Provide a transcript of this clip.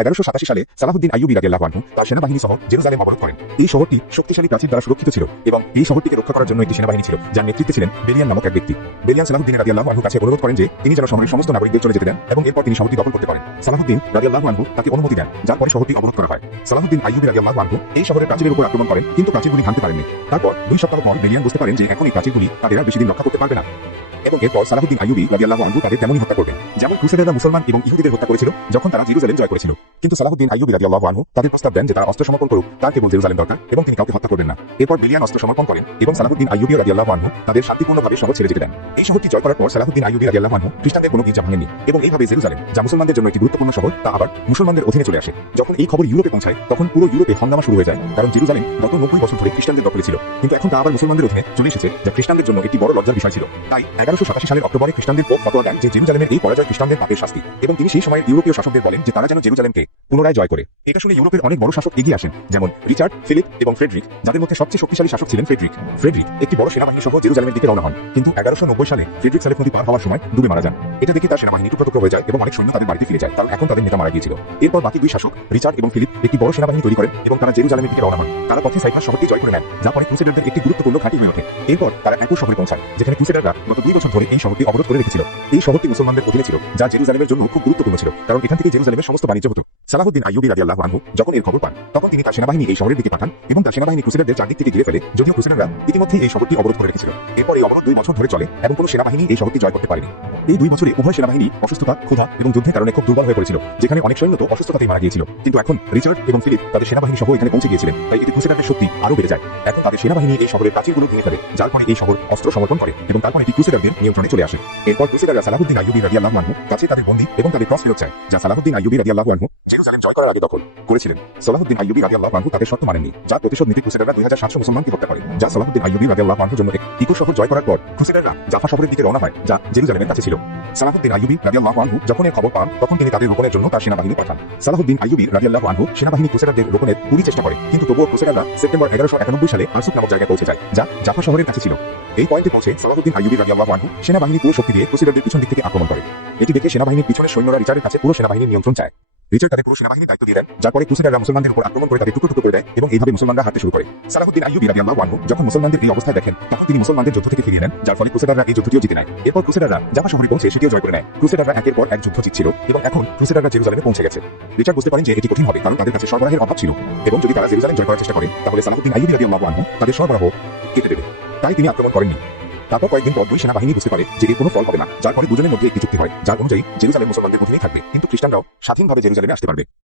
এগারোশো সাতাশি সালে সালাহুদ্দিন আইয়ুবী রাদিয়াল্লাহু আনহু তার সেনাবাহিনী সহ জেরুজালেম অবরোধ করেন। এই শহরটি শক্তিশালী প্রাচীর দ্বারা সুরক্ষিত ছিল এবং এই শহরটিকে রক্ষা করার জন্য একটি সেনাবাহিনী ছিল, যার নেতৃত্বে ছিলেন বেলিয়ান নামক এক ব্যক্তি। বেলিয়ান সালাহুদ্দিন রাদিয়াল্লাহু আনহু কাছে অনুরোধ করেন যে তিনি যেন শহরের সমস্ত নাগরিকদের চলে যেতে দেন এবং এরপর তিনি শহরটি দখল করতে পারেন। সালাহুদ্দিন রাদিয়াল্লাহু আনহু তাকে অনুমতি দেন, যার পরে শহরটি অবরোধ করা হয়। সালাহুদ্দিন আইয়ুবী রাদিয়াল্লাহু আনহু এই শহরের প্রাচীরের উপর আক্রমণ করেন, কিন্তু প্রাচীরগুলি ভাঙতে পারেননি। তারপর দুই সপ্তাহ পর বেলিয়ান বুঝতে পারেন যে এখন এই প্রাচীরগুলি তাদের বেশি দিন রক্ষা করতে পারবে না। এবং এরপর সালাহুদ্দিন আইয়ুবী রাদিয়াল্লাহু আনহু তাদের তেমনই হত্যা করবেন। যেমন ক্রুসেডাররা মুসলমান এবং ইহুদিদের হত্যা করেছিল যখন তারা জেরুজালেম জয় করেছিল। কিন্তু সালাহুদ্দিন আইয়ুবী রাদিয়াল্লাহু আনহু তাদের প্রস্তাব দেন যে তারা অস্ত্র সমর্পণ করুক, তার কেবল জেরুজালেম দরকার এবং তিনি কাউকে হত্যা করবেন না। এরপর বিলিয়ান অস্ত্র সমর্পণ করেন এবং সালাহুদ্দিন আইয়ুবী রাদিয়াল্লাহু আনহু তাদের শান্তিপূর্ণভাবে শহর ছেড়ে যেতে দেন। এই শহরটি জয় করার পর সালাহুদ্দিন আইয়ুবী রাদিয়াল্লাহু আনহু খ্রিস্টানদের কোনো গির্জা ভাঙেননি এবং এইভাবে জেরুজালেম, যা মুসলমানদের জন্য একটি গুরুত্বপূর্ণ শহর, তা আবার মুসলমানদের অধীনে চলে আসে। যখন এই খবর ইউরোপে পৌঁছায়, তখন পুরো ইউরোপে হাঙ্গামা শুরু হয়ে যায়, কারণ জেরুজালেম গত নব্বই বছর ধরে খ্রিস্টানদের দখলে ছিল। কিন্তু এখন তা আবার মুসলমানদের অধীনে চলে এসেছে, যা খ্রিস্টানদের জন্য একটি বড় লজ্জার বিষয় ছিল। তাই এগারোশো সাতাশি সালের অক্টোবরে খ্রিস্টানদের পোপ ফতোয়া দেন, যে জেরুজালেমের এই পরাজয় খ্রিস্টানদের পাপের শাস্তি। এবং তিনি সেই সময় ইউরোপীয় শাসকদের বলেন যে তারা যেন জেরুজালেমকে পুনরায় জয় করে। এটা শুনে ইউরোপের অনেক বড় শাসক এগিয়ে আসেন, যেমন রিচার্ড, ফিলিপ এবং ফ্রেডরিক, যাদের মধ্যে সবচেয়ে শক্তিশালী শাসক ছিলেন ফ্রেডরিক। ফ্রেডরিক একটি বড় সেনাবাহিনী সহ জেরুজালেমের দিকে রওনা হন, কিন্তু এগারোশো নব্বই সালে ফ্রেডরিক সালেফ নদী পার হওয়ার সময় ডুবে মারা যান। এটা দেখে তার সেনাবাহিনী টুকরো হয়ে যায় এবং অনেক সৈন্য তাদের বাড়িতে ফিরে যায়। কারণ এখন তাদের নেতা মারা গিয়েছিল। এরপর বাকি দুই শাসক, রিচার্ড এবং ফিলিপ, একটি বড় সেনাবাহিনী তৈরি করেন এবং তারা জেরুজালেমের দিকে রওনা হন। তারা পথে সাইপ্রাস শহরটি জয় করে নেন, যা পরে ক্রুসেডারদের একটি গুরুত্বপূর্ণ ঘাঁটি হয়ে ওঠে। এরপর তারা একই শহরে পৌঁছায়, যেখানে ক্রুসেডাররা গত দুই বছর ধরে এই শহরটি অবরোধ করে রেখেছিল। এই শহরটি মুসলমানদের অধীনে ছিল, যা জেরুজালেমের জন্য খুব গুরুত্বপূর্ণ ছিল, কারণ এখান থেকে জেরুজালেমের সমস্ত বাণিজ্য হতো সালাহুদ্দিন আইয়ুবী রাদিয়াল্লাহু আনহু যখন এর খবর পান, তখন তিনি তার সেনাবাহিনী এই শহরের দিকে পাঠান এবং তার সেনাবাহিনী ক্রুসেডারদের চারদিক থেকে ঘিরে ফেলে, যদিও ক্রুসেডাররা ইতিমধ্যেই এই শহরটি অবরোধ করে রেখেছিল। এরপর এই অবরোধ দুই বছর ধরে চলে এবং কোনো সেনাবাহিনী এই শহরটি জয় করতে পারেনি। এই দুই বছরে উভয় সেনাবাহিনী অসুস্থতা, ক্ষুধা এবং যুদ্ধের কারণে খুব দুর্বল হয়ে পড়েছিল, যেখানে অনেক সৈন্য তো অসুস্থতাতেই মারা গিয়েছিল। কিন্তু এখন রিচার্ড এবং ফিলিপ তাদের সেনাবাহিনী সহ এখানে পৌঁছে গিয়েছিলেন, তাই এতে ক্রুসেডারদের শক্তি আরও বেড়ে যায়। এখন তাদের সেনাবাহিনী এই শহরের প্রাচীরগুলো ভেঙে ফেলে, যার ফলে এই শহর অস্ত্র সমর্পণ করে এবং তারপর এটি ক্রুসেডারদের নিয়ন্ত্রণে চলে আসে। এরপর ক্রুসেডাররা সালাহুদ্দিন আইয়ুবী রাদিয়াল্লাহু আনহু, কাছে তাদের বন্দী এবং তাদের ক্রস ফেরত চায়, যা সালাহুদ্দিন আইয়ুবী রাদিয়াল্লাহু আনহু জেরুজালেম জয় করার আগে দখল করেছিলেন। সালাহুদ্দিন আইয়ুবী রাদিয়াল্লাহু আনহু তাদের শর্ত মানেননি যার প্রতিশোধ নিতে ক্রুসেডাররা দুই হাজার সাতশো মুসলমানকে হত্যা করে। যা সালাহুদ্দিন আইয়ুবী রাদিয়াল্লাহু আনহুর জন্য এক ইকো শহর জয় করার পর ক্রুসেডাররা জাফা শহরের দিকে রওনা হয়, যা জেরুজালেমের কাছে ছিল। সালাহুদ্দিন আইয়ুবী রাদিয়াল্লাহু আনহু যখন এর খবর পান, তখন তিনি তাদের রোপণের জন্য তার সেনাবাহিনী পাঠান। সালাহুদ্দিন আইয়ুবী রাদিয়াল্লাহু আনহু সেনাবাহিনী ক্রুসেডারদের রোপণের পুরি চেষ্টা করে, কিন্তু তবুও ক্রুসেডাররা সেপ্টেম্বর এগারোশো একানব্বই সালে আরসুক নামক জায়গায় পৌঁছে যায়, যা জাফা শহরের কাছে ছিল। এই পয়েন্টে পৌঁছে সালাহুদ্দিন আইয়ুবী রাদিয়াল্লাহু আনহু সেনাবাহিনী পুরো শক্তি দিয়ে ক্রুসেডারদের পিছন দিক থেকে আক্রমণ করে। এটি দেখে সেনাবাহিনীর পিছনের সৈন্যরা রিচার্ডের কাছে পুরো সেনাবাহিনীর নিয়ন্ত্রণ চায়। রিচার্ড তাদের পুরো সেনাবাহিনীর দায়িত্ব দিয়ে দেন যার পরে ক্রুসেডাররা মুসলমানদের উপর আক্রমণ করে তাদের টুকরো টুকরো করে দেয় এবং এইভাবে মুসলমানরা হাঁটতে শুরু করে। সালাহুদ্দিন আইয়ুবী রাদিয়াল্লাহু আনহু যখন মুসলমানদের এই অবস্থায় দেখেন, তখন তিনি মুসলমানদের যুদ্ধ থেকে ফিরিয়ে নেন, যার ফলে ক্রুসেডাররা এই যুদ্ধটিও জিতে নেয়। এরপর ক্রুসেডাররা জাফা শহরে পৌঁছে সেটিও জয় করে নেয়। ক্রুসেডাররা একের পর এক যুদ্ধ জিতছিল এবং এখন ক্রুসেডাররা জেরুজালেমে পৌঁছে গেছে। রিচার্ড বুঝতে পারেন যে এটি কঠিন হবে, কারণ তাদের কাছে সরবরাহের অভাব ছিল। এবং যদি তারা জেরুজালেম জয় করার চেষ্টা করে, তাহলে সালাহুদ্দিন আইয়ুবী রাদিয়াল্লাহু আনহু তাদের সরবরাহ কেটে দেবে। তাই তিনি আক্রমণ করেননি। তারপর কয়েকদিন পর দুই সেনাবাহিনী বুঝতে পারে যে এর কোনো ফল হবে না, যার পরে দুজনের মধ্যে একটি চুক্তি হয়। যার অনুযায়ী জেরুজালেম মুসলমানদের অধীনেই থাকবে। কিন্তু খ্রিস্টানরাও স্বাধীনভাবে জেরুজালেমে আসতে পারবে।